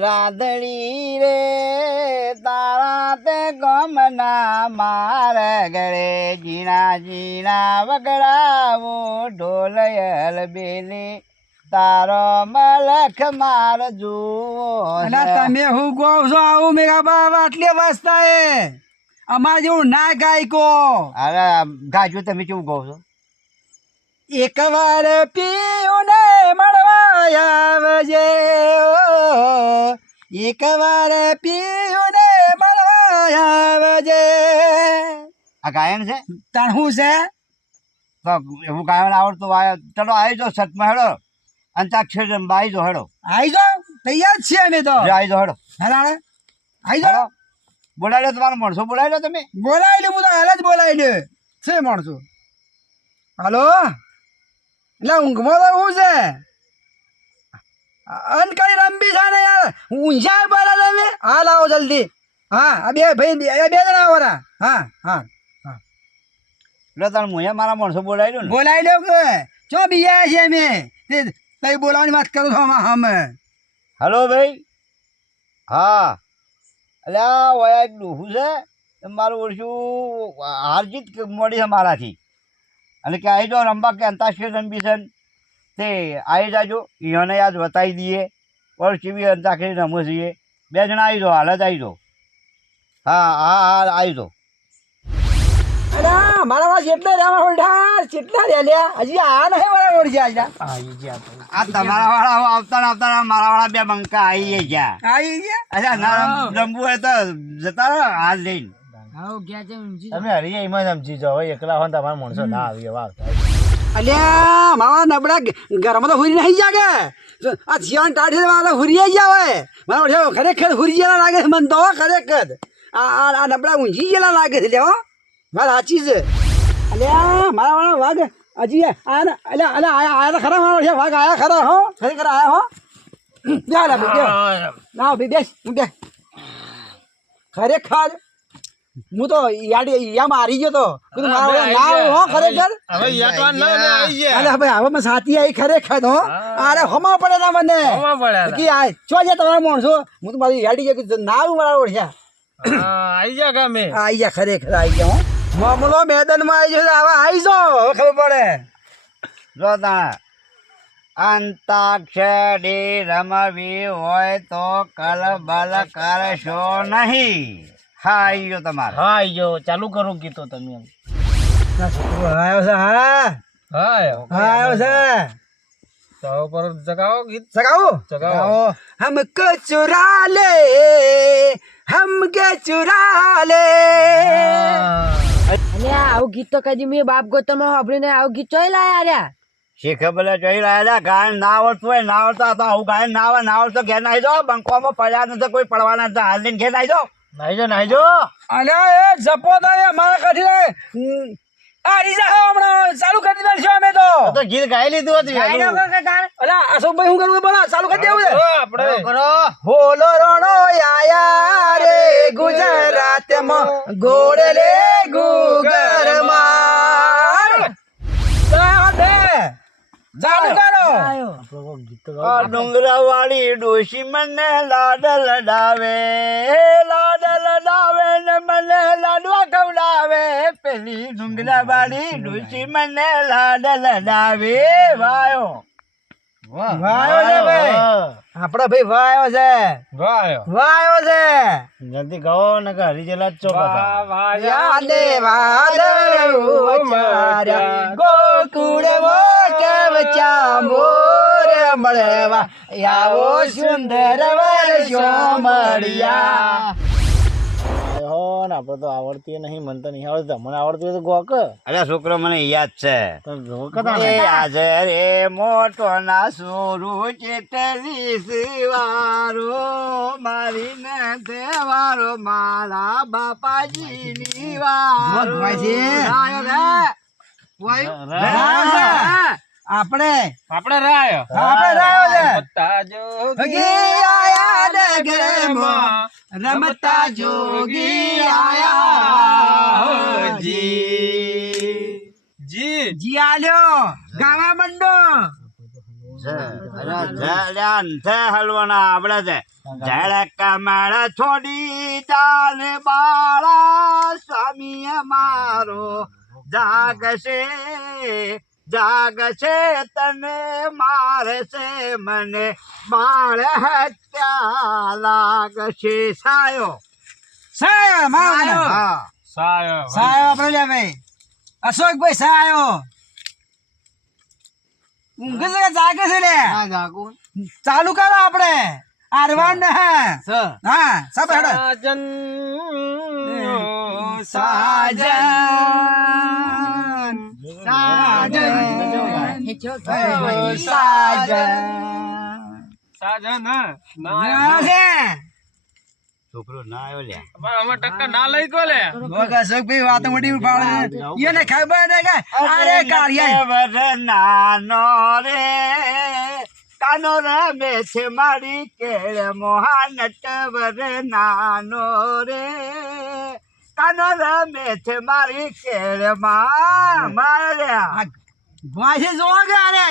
રાધડી રે તારા તે ગમના માર ગળે. જીણા જીણા વગડાવો ઢોલયલ બેલી તારો મલખ માર જુઓ તમે હું કહો છો આવું મેરા બાબા આટલી અવસ્થા એ અમારે જેવું ના ગાયકો અરે ગાજુ તમે કેવું કહો છો? એક વાર પીઓ આવજે ઓ. એક વાર પીયું ને મળવા આવજે. આ ગાયન છે? તાણ શું છે? તો એવું ગાયન આવડતું હોય ચલો આવી જાઓ સતમાં હેડો. અંતાક્ષર આવી જાઓ હેડો. આવી જાઓ? તૈયાર છીએ અમે તો. આવી જાઓ હેડો. હેલાણે આવી જાઓ. બોલાવી લો તમારો માણસો. લો તમે. બોલાવી લે હું તો હાલ જ બોલાવી લે. છે માણસો. હાલો? એટલે ઊંઘમાં તો શું છે? અનકરી રંબી છે ને યાર. ઊંઝા બોલે તમે હા લાવો જલ્દી. હા આ બે ભાઈ બે બે જણા આવો હા હા હા. લો તાર મુએ મારા માણસો બોલાવી લો ને? બોલાવી લો કે. ચો બીયા છે અમે તે તઈ બોલાવવાની વાત કરું છું હમ. હલો ભાઈ. હા. એટલે આ વયા એક ડોહું છે. મારું ઓળશું હારજીત મળી છે મારાથી. અને કે આવી જાઓ રમવા કે અંતાક્ષરી રમવી છે તે આવી જાજો એને યાદ બતાવી દઈએ ઓળ કેવી અંતાખરી રમવું છીએ બે જણા આવી જાઓ હાલત આવી જાઓ. હા હા હા આવી જાઓ. મારા પાસે એટલા રહ્યા ઓઢા કેટલા રહ્યા લ્યા હજી આ નહીં મારા ગયા આ તમારા વાળા આવતા આવતા મારા વાળા બે બંકા આવી ગયા. આવી ગયા? અચ્છા ના રમ- રમવું હોય તો જતા રહો હાલ લઈને. તમે હરી એમાં સમજી જાઓ હવે એકલા હોય તમારા માણસો ના આવી વાહ અલ્યા મારા નબળા ઘરમાં તો હુરી નહીં જાગે. આ જીવન ટાઢી મારા હુરી જ આવે મારા ખરેખર હુરી જેલા લાગે છે, મને તો ખરેખર. આ આ નબળા ઊંઝી જેલા લાગે છે લેવા મારા સાચી છે. અલ્યા, મારા વાળા વાઘ હજી આયા અલ્યા અલ્યા આયા આયા તો ખરા મારા વાઘ આયા ખરા, હો. ખરેખર આયા, હો. બે ના બે બેસ બે ખરેખર હું તો યાદ યા મારી ગયો તો. કીધું મારા ના હો ખરેખર. હવે યાટવાન ના ને આવી ગયા. અરે હવે હવે મેં સાથી આવી ખરેખર હો. અરે હમા પડે ના મને. હોમાં પડ્યા કે આ ચો છે તમારા માણસો? હું તો મારી યાડી ગયો કે ના મારા ઓળખ્યા આઈ ગયા ગામે આઈ ગયા ખરેખર આઈ ગયા હું. મામલો મેદાનમાં આવી ગયો હવે આવી જો ખબર પડે. જો તાણ અંતાક્ષરી રમવી હોય તો કલબલ કરશો નહીં. હા આવી ગયો તમારે. હા આવી ગયો. ચાલુ કરું ગીતો તમે આવ્યો છે હા? હા આવ્યો છે. ચાવો પર જગાવો ગીત. જગાવો? જગાવો. હમ કો ચુરા લે હમ કે ચુરા લે અને આવું ગીત તો કદી મેં બાપ ગોતમાં સાંભળીને આવું ગીત ચોઈ લાયા રહ્યા? શીખે ભલે જોઈ રહ્યા? ગાયન ના આવડતું હોય ના આવડતા હતા હું ગાયન ના આવે ના આવડતો ઘેર નાખી દો. બંકોમાં પડ્યા નથી કોઈ પડવાના હતા હાલ ઘેર નાઈ દો. નાઈ જો નાઈ જો અલ્યા એ જપો તો એ મારા કાઢી આ રીઝા હે હમણાં ચાલુ કરી છે અમે તો. તો ગીત ગાઈ લીધું હતું વહેલું. અલ્યા અશોકભાઈ હું કરવું બોલા ચાલુ કરી દેવું છે? કરો આપણે. કરો બોલો રણો આયા રે ગુજરાતમાં ગોળ રે ગુગર માર. ચાલુ કરો. ડુંગરા વાળી ડોશી મને લાડ લડાવે લાડ પેલી ડુંગરા વાળી ડુસી મને લાડ લડાવે વાયો. વાયો છે ભાઈ. આપડો ભાઈ વાયો છે. વાયો. વાયો છે. જલ્દી ગાઓ ને કે હરી જેલા જ ચોક હતા. યાદે વાદળ ઉચાર્યા ગોકુળ મોટવચા મોર મળવા. આવો સુંદર વર્ષો મળ્યા. ને આપણે તો આવડતી નહીં મને તો નહીં આવડતી. મને આવડતું હોય તો ગોક. અરે છોકરો મને યાદ છે. આજે રે મોટો ના સોરું ચેતરીસ સિવારો મારી ને દેવારો મારા બાપાજી ની વાર. આપણે. આપણે રાયો. આપણે રાયો છે. જોગી આયા નગરમાં રમતા જોગી આયા જી જી. જી આલ્યો. ગાવા અંધે હલવાના આવડે છે. ઝાડ કમળ છોડી જાન બાળા સ્વામી મારો જાગશે. જાગશે તને મારે છે મને. બાળ હત્યા લાગશે. સાયો. સાયો મારો હા. સાયો સાયો આપણે ભાઈ. અશોકભાઈ સાયો. ઊંઘ છે કે જાગે છે લે? ચાલુ કરો આપણે. આરવાન હે. હા. હા સબ હેડો. સાજન. સાજન. સાજન. સાજન. ના છે. છોકરો ના આવ્યો લે. અમે ટક્કર ના લઈ ગયો લે. ઓકે અશોકભાઈ વાત મોટી ઉપાડે એને ખબર ને કે અરે કાળિયા વર નાનો રે. કાનો રમે છે મારી કેળ મોહાનટ વર નાનો રે. કાનો રમે છે મારી કેળમાં માર્યા વાંચી જોવા ગયા રે.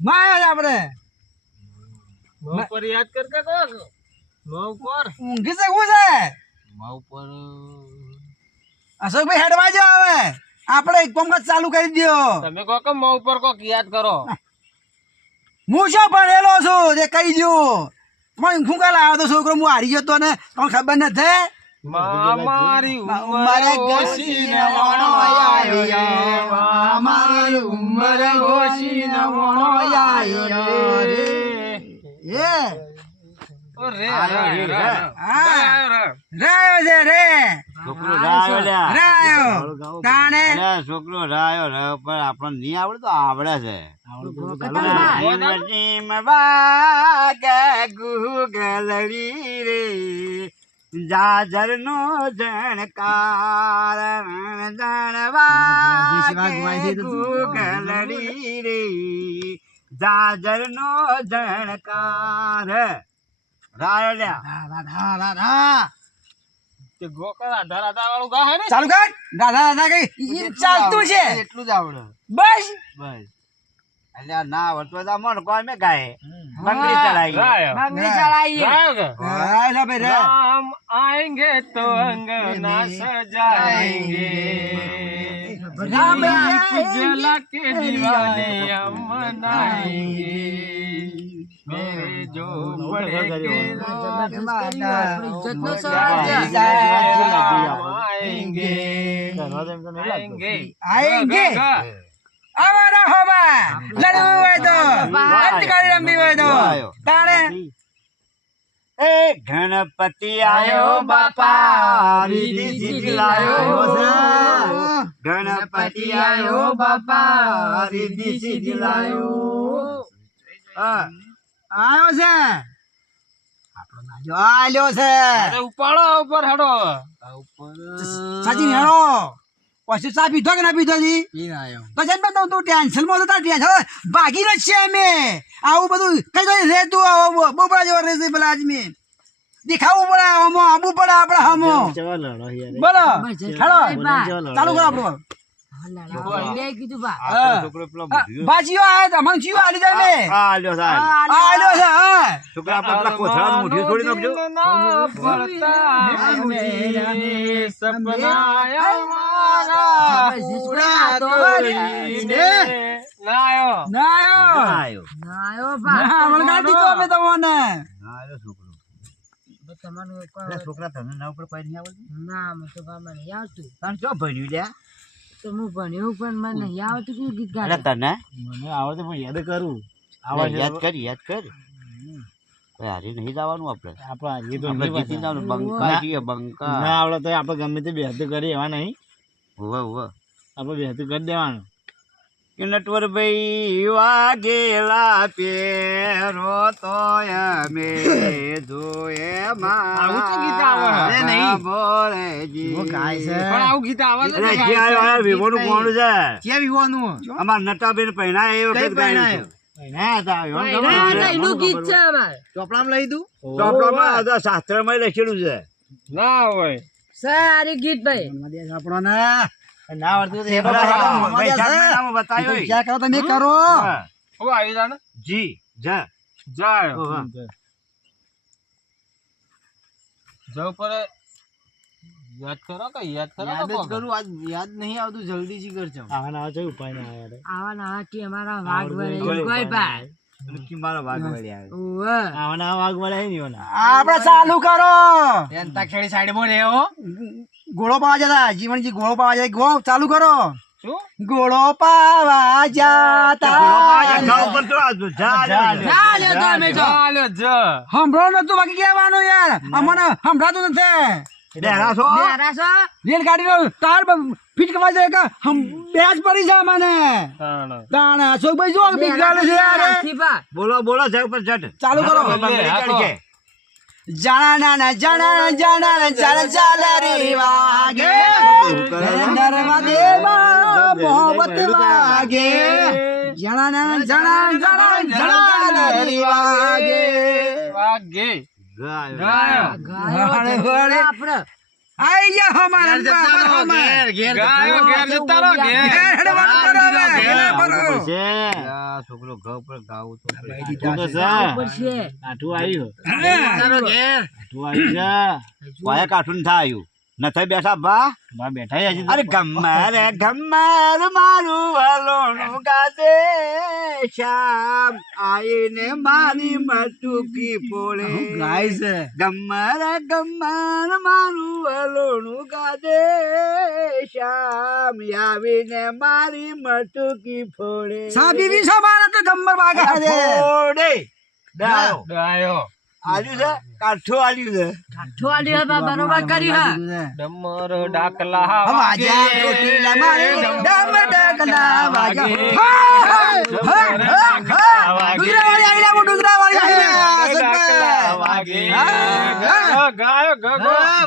માયા આપણે મોં પર યાદ કર કે મોં પર ઊંઘી છે શું છે મોં પર અશોકભાઈ હેડવા જાઓ હવે આપણે એક કામકાજ ચાલુ કરી દ્યો તમે કે મો ઉપર કોક યાદ કરો હું શું ભણેલો છું જે કહી દો હું ફૂંકા આવ્યો તો છોકરો હું હારી જતો ને તમને ખબર નથી મારી ઉંમરે ઘસીને વણો આવ્યો. મારી ઉંમર આવ્યો રે. એ રે રે, છોકરો રાયો રાયો. તાણે છોકરો રાયો રાયો પણ આપણને નહીં આવડે તો આવડે છે. આવડે. વાગે ગુગલડી રે. જાજર નો જણકાર જણ વાગે ગુગલડી રે જાજર નો જણકાર રાયો લ્યા રાધા રાધા ચાલુ કર રાધા રાધા કઈ ચાલતું છે એટલું જ આવડે બસ બસ અલ્યા ના આવડતું તો મન કોઈ મેં ગાય બંગડી ચલાવી. બંગડી હા લે ભાઈ आएंगे तो अंगना सजाएंगे जला के दिवाली हम मनाएंगे जो आएंगे आएंगे आएंगे अवर होबा लड़ू એ ગણપતિ આયો બાપા રીધી સિદ્ધિ લાયો. ગણપતિ આયો બાપા રીધી સિદ્ધિ લાયો. આયો છે. આપણો નાજો આલ્યો છે. અરે ઉપાડો ઉપર હેડો. સાચી હેડો. પછી ચા પીધો કે ના પીધો જી? તો જન તું તું ટેન્શનમાં તો ટેન્શન. ભાગી જ છે અમે. આવું બધું કઈ કઈ રે તું આવો બહુ બડા જેવો રે છે પેલા આદમી. દેખાવું પડે હમો આબુ પડે આપડે હમો બોલો. હેડો ચાલુ કરો આપણું. છોકરા તમને. ના ઉપર કોઈ નહીં આવડતું? ના મને તો ગામમાં નહીં આવતું. કારણ ક્યાં ભણ્યું લ્યા? તો હું ભણ્યું પણ મને નહીં આવતું કે ગીત ગાય તને? મને આવડે પણ યાદ કરું. યાદ કર યાદ કર. હારી નહીં જવાનું આપણે. આપણે એ તો આપણે જીતી જવાનું. બંકા છીએ બંકા. ના આવડે તો આપણે ગમે તે બેહતું કરી એવા નહીં. ઉવે ઉવે આપણે બેહતું કરી દેવાનું. નટવરભાઈ વાઘેલા પેરો તો અમે જોએ આવું તો ગીત આવે હે. મારા નહીં. બોલેજી. હું ગાય છે. પણ આવું ગીત આવે છે એટલે ને જે આયો આયો વિવોનું કોણ છે? ક્યાં વિવાનું અમાર નટાબેન પહેણા એ વખત ચોપડામાં લઈ દઉં? ચોપડામાં શાસ્ત્રમાં લખેલું છે. ના હોય. સારી ગીત ભાઈ. આપણો ના ના આવડતું પેલા વૈશાખ મહિનામાં બતાવ્યું હોય. વિચાર કરો તમે કરો. હા. આવી જાને જી જા. જાય ઓહો. જવું યાદ કરો કે યાદ કરો યાદ જ કરું. આજ યાદ નહીં આવતું જલ્દી થી કરજો આવા ના છે ઉપાય ના આવે? આવા ના કે અમારા વાઘ વળે. કોઈ ભાઈ આપણે ચાલુ કરો. ખેડી સાઈડમાં રહ્યો ગોળો પાવા જતા. જીવનજી ગોળો પાવા જાય. ગો ચાલુ કરો. શું? ગોળો પાવા જાતા. જા જા જા. જ હંભળો નતું બાકી કહેવાનું યાર. અમને સંભળાતું નથી. રેલગાડીનો ટાયર બ- ફિટ કરવા જાય કે હમ બેસ પડી છે મને તાણ. અશોકભાઈ જો બીક છે બોલો બોલો જગ પર ચટ ચાલુ કરો. જાણા ના જાણા જાણા જાણા જાલા રે વાગે નરવા દેવા મોહબ્બત વાગે જાણા જાણા જાણા જાણા રે વાગે વાગે ગાયો. ગાયો આઈ ગયા હમારા બાબા હમારા. ગાયો ઘેર જતા રહો ઘેર. ઘેર ઘેર કરો. આ છોકરો ઘા ઉપર ગાવું તો પડે. પડશે આઠું આવ્યું. વાયા કાઠું થા આવ્યું. નથી બેઠા બા? બા બેઠા હજી અરે ગમ્મર ગમ્મર મારું વલોણું ગાજે શ્યામ આઈને મારી મટુકી પોળે. ગાય છે. ગમ્મર ગમ્મર મારું વલોણું ગાજે શ્યામ આવીને મારી મટુકી ફોડે. સાબી બી સમાન તો ગમ્બર વાગે ફોડે. ડાયો. ડાયો. આજુ છે? કાઠું આલ્યું છે અઠવાડિયે બા બરોબર કરી હા ડમર ડાકલા વાજા ચોટીલા મારે ડમ ડાકલા વાજા. હા, હા, હા, હા. ડુંગરાવાળી આઈ લા, હું ડુંગરાવાળી આઈ લા. ડાકલા વાગે હા, હા. ગાયો ગાયો